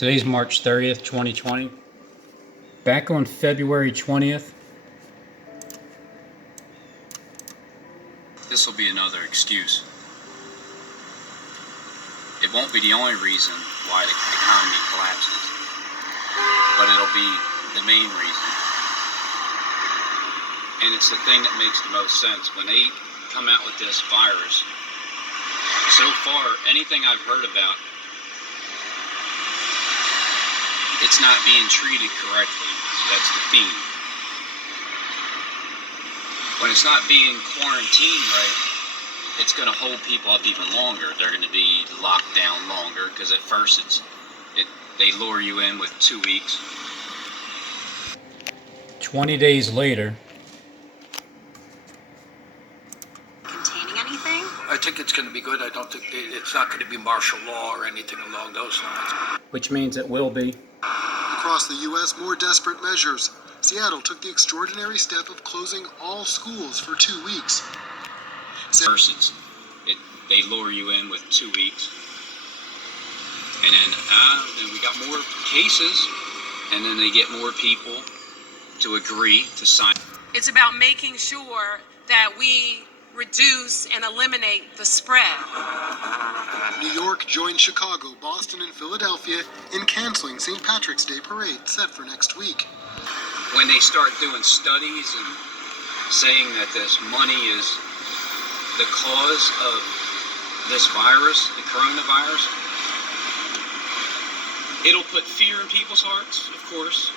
Today's March 30th, 2020. Back on February 20th. This will be another excuse. It won't be the only reason why the economy collapses, but it'll be the main reason. And it's the thing that makes the most sense. When they come out with this virus, so far, anything I've heard about, it's not being treated correctly. So that's the theme. When it's not being quarantined right, it's going to hold people up even longer. They're going to be locked down longer because at first they lure you in with 2 weeks. 20 days later. Containing anything? I think it's going to be good. I don't think it's not going to be martial law or anything along those lines. Which means it will be. Across the U.S., more desperate measures. Seattle took the extraordinary step of closing all schools for 2 weeks. First, they lure you in with 2 weeks, and then we got more cases, and then they get more people to agree to sign. It's about making sure that we reduce and eliminate the spread. New York joined Chicago, Boston, and Philadelphia in canceling St. Patrick's Day parade set for next week. When they start doing studies and saying that this money is the cause of this virus, the coronavirus, it'll put fear in people's hearts, of course,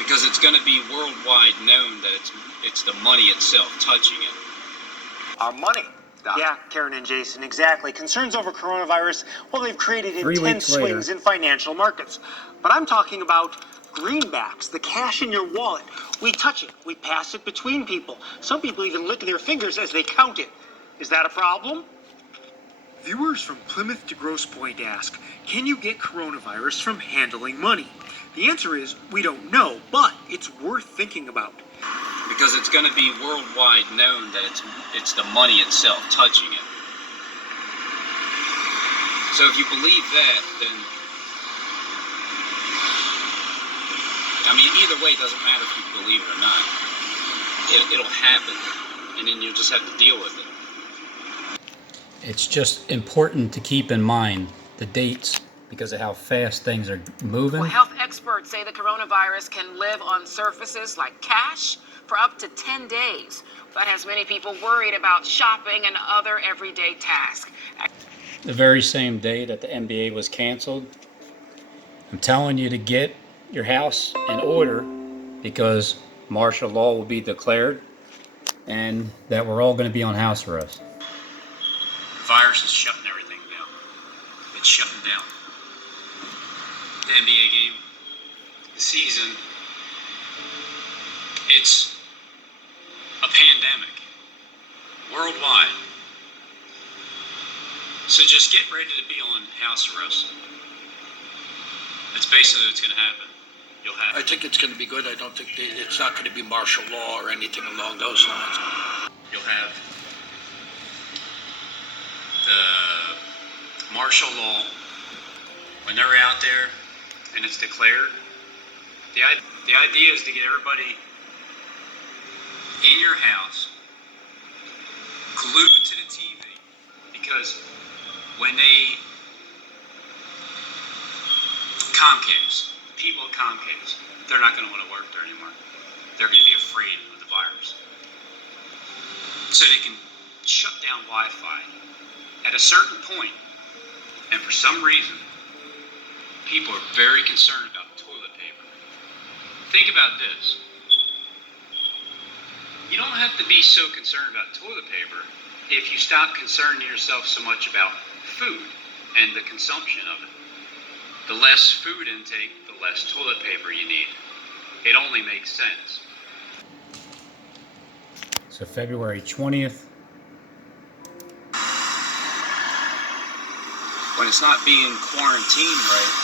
because it's going to be worldwide known that it's the money itself touching it. Our money. Doc. Yeah, Karen and Jason, exactly. Concerns over coronavirus, well, they've created 3 intense weeks later. swings in financial markets. But I'm talking about greenbacks, the cash in your wallet. We touch it, we pass it between people. Some people even lick their fingers as they count it. Is that a problem? Viewers from Plymouth to Grosse Pointe ask, can you get coronavirus from handling money? The answer is, we don't know, but it's worth thinking about. Because it's going to be worldwide known that it's the money itself touching it. So if you believe that, then I mean, either way, it doesn't matter if you believe it or not. It'll happen, and then you'll just have to deal with it. It's just important to keep in mind the dates because of how fast things are moving. Well, health experts say the coronavirus can live on surfaces like cash for up to 10 days. That has many people worried about shopping and other everyday tasks. The very same day that the NBA was canceled, I'm telling you to get your house in order because martial law will be declared and that we're all going to be on house arrest. The virus is shutting everything down. It's shutting down. The NBA game, the season, it's a pandemic worldwide. So just get ready to be on house arrest. That's basically what's going to happen. I think it's going to be good. I don't think it's not going to be martial law or anything along those lines. You'll have the martial law when they're out there and it's declared. The idea is to get everybody in your house glued to the TV, because when Comcast, the people at Comcast, they're not going to want to work there anymore. They're going to be afraid of the virus. So they can shut down Wi-Fi at a certain point, and for some reason, people are very concerned about toilet paper. Think about this. You don't have to be so concerned about toilet paper if you stop concerning yourself so much about food and the consumption of it. The less food intake, the less toilet paper you need. It only makes sense. So February 20th. When it's not being quarantined right,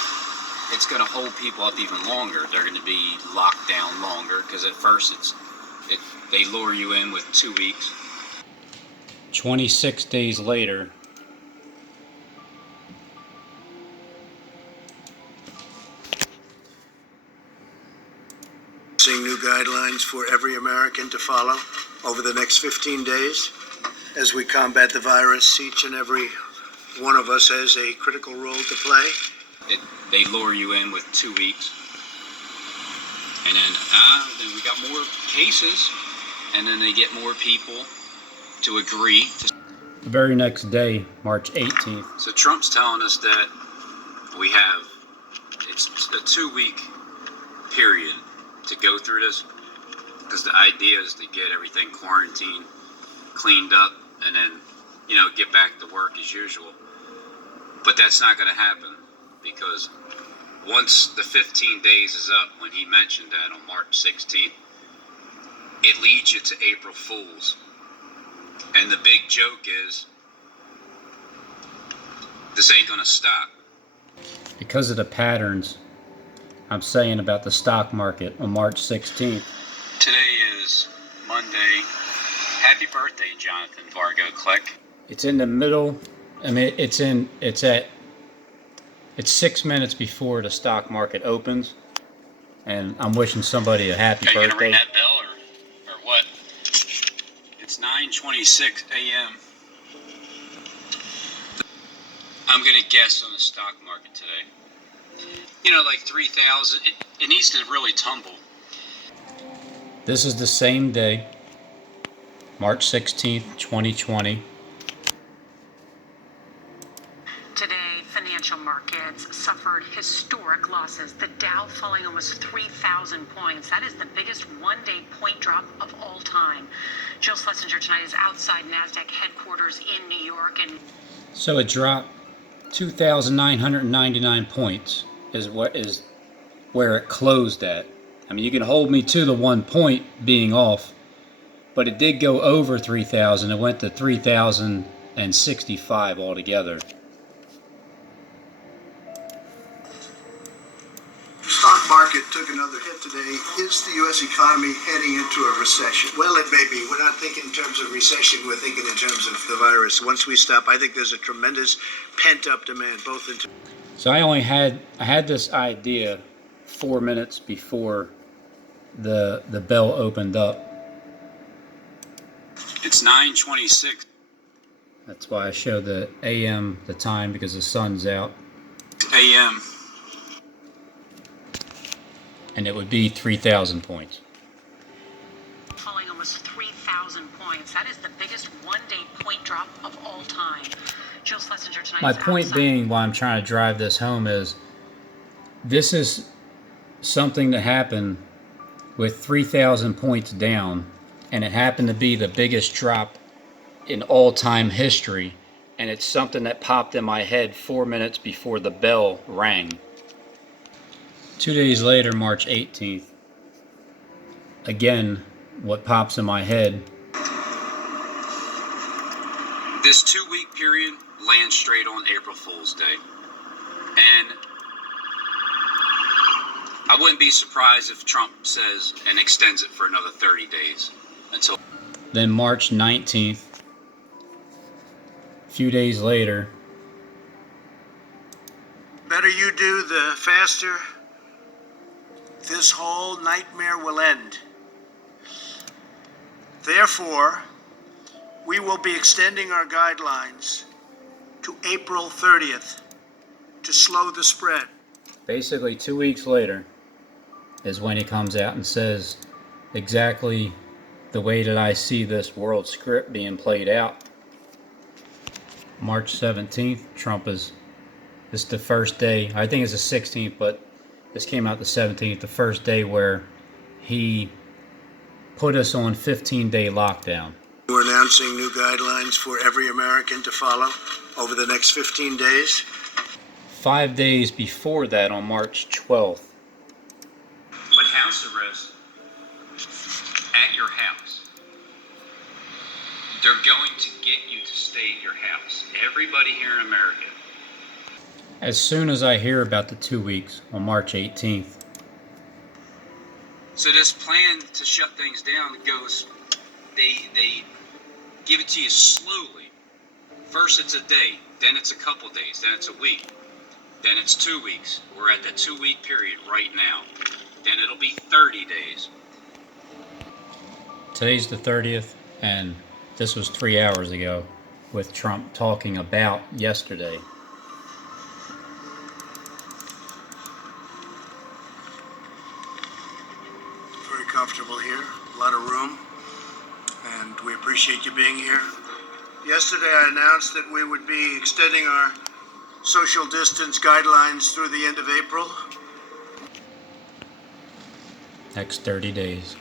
it's going to hold people up even longer. They're going to be locked down longer because at first they lure you in with 2 weeks. 26 days later. announcing new guidelines for every American to follow over the next 15 days. As we combat the virus, each and every one of us has a critical role to play. They lure you in with 2 weeks. And then we got more cases, and then they get more people to agree. The very next day, March 18th, So Trump's telling us that it's a 2-week period to go through this, because the idea is to get everything quarantined, cleaned up, and then, get back to work as usual. But that's not going to happen, because once the 15 days is up, when he mentioned that on March 16th, it leads you to April Fools. And the big joke is, this ain't going to stop. because of the patterns I'm saying about the stock market on March 16th. Today is Monday. Happy birthday, Jonathan Vargo Click. It's in the middle. I mean, it's 6 minutes before the stock market opens, and I'm wishing somebody a happy Are you birthday. gonna ring that bell or what? It's 9:26 a.m. I'm gonna guess on the stock market today. Like 3,000. It needs to really tumble. This is the same day, March 16th, 2020. Today, financial markets suffered historic losses. The Dow falling almost 3,000 points. That is the biggest one-day point drop of all time. Jill Schlesinger tonight is outside NASDAQ headquarters in New York. And So it dropped 2,999 points is where it closed at. I mean, you can hold me to the 1 point being off, but it did go over 3,000. It went to 3,065 altogether. Stock market took another hit today. Is the U.S. economy heading into a recession? Well, it may be. We're not thinking in terms of recession. We're thinking in terms of the virus. Once we stop, I think there's a tremendous pent-up demand, both in. So I had this idea 4 minutes before the bell opened up. It's 9:26 That's why I showed the AM, the time, because the sun's out. a.m. And it would be 3,000 points. falling almost 3,000 points. That is the biggest one-day point drop of all time. Jill Schlesinger tonight. My is point outside. being, why I'm trying to drive this home is, this is something that happened with 3,000 points down, and it happened to be the biggest drop in all-time history, and it's something that popped in my head 4 minutes before the bell rang. 2 days later, March 18th, again, what pops in my head. This 2-week period lands straight on April Fool's Day. And I wouldn't be surprised if Trump says and extends it for another 30 days until. Then March 19th, a few days later, Better you do, the faster this whole nightmare will end. Therefore, we will be extending our guidelines to April 30th to slow the spread. basically 2 weeks later, is when he comes out and says exactly the way that I see this world script being played out. March 17th, Trump is, this is the first day, I think it's the 16th, but this came out the 17th, the first day where he put us on 15-day lockdown. We're announcing new guidelines for every American to follow over the next 15 days. 5 days before that, on March 12th, But house arrest at your house. They're going to get you to stay at your house. Everybody here in America. as soon as I hear about the 2 weeks, on March 18th, So this plan to shut things down goes, they give it to you slowly. First it's a day, then it's a couple days, then it's a week, then it's 2 weeks. We're at the 2 week period right now. Then it'll be 30 days. Today's the 30th, and this was 3 hours ago with Trump talking about yesterday. Very comfortable here, a lot of room, and we appreciate you being here. Yesterday I announced that we would be extending our social distance guidelines through the end of April. Next 30 days.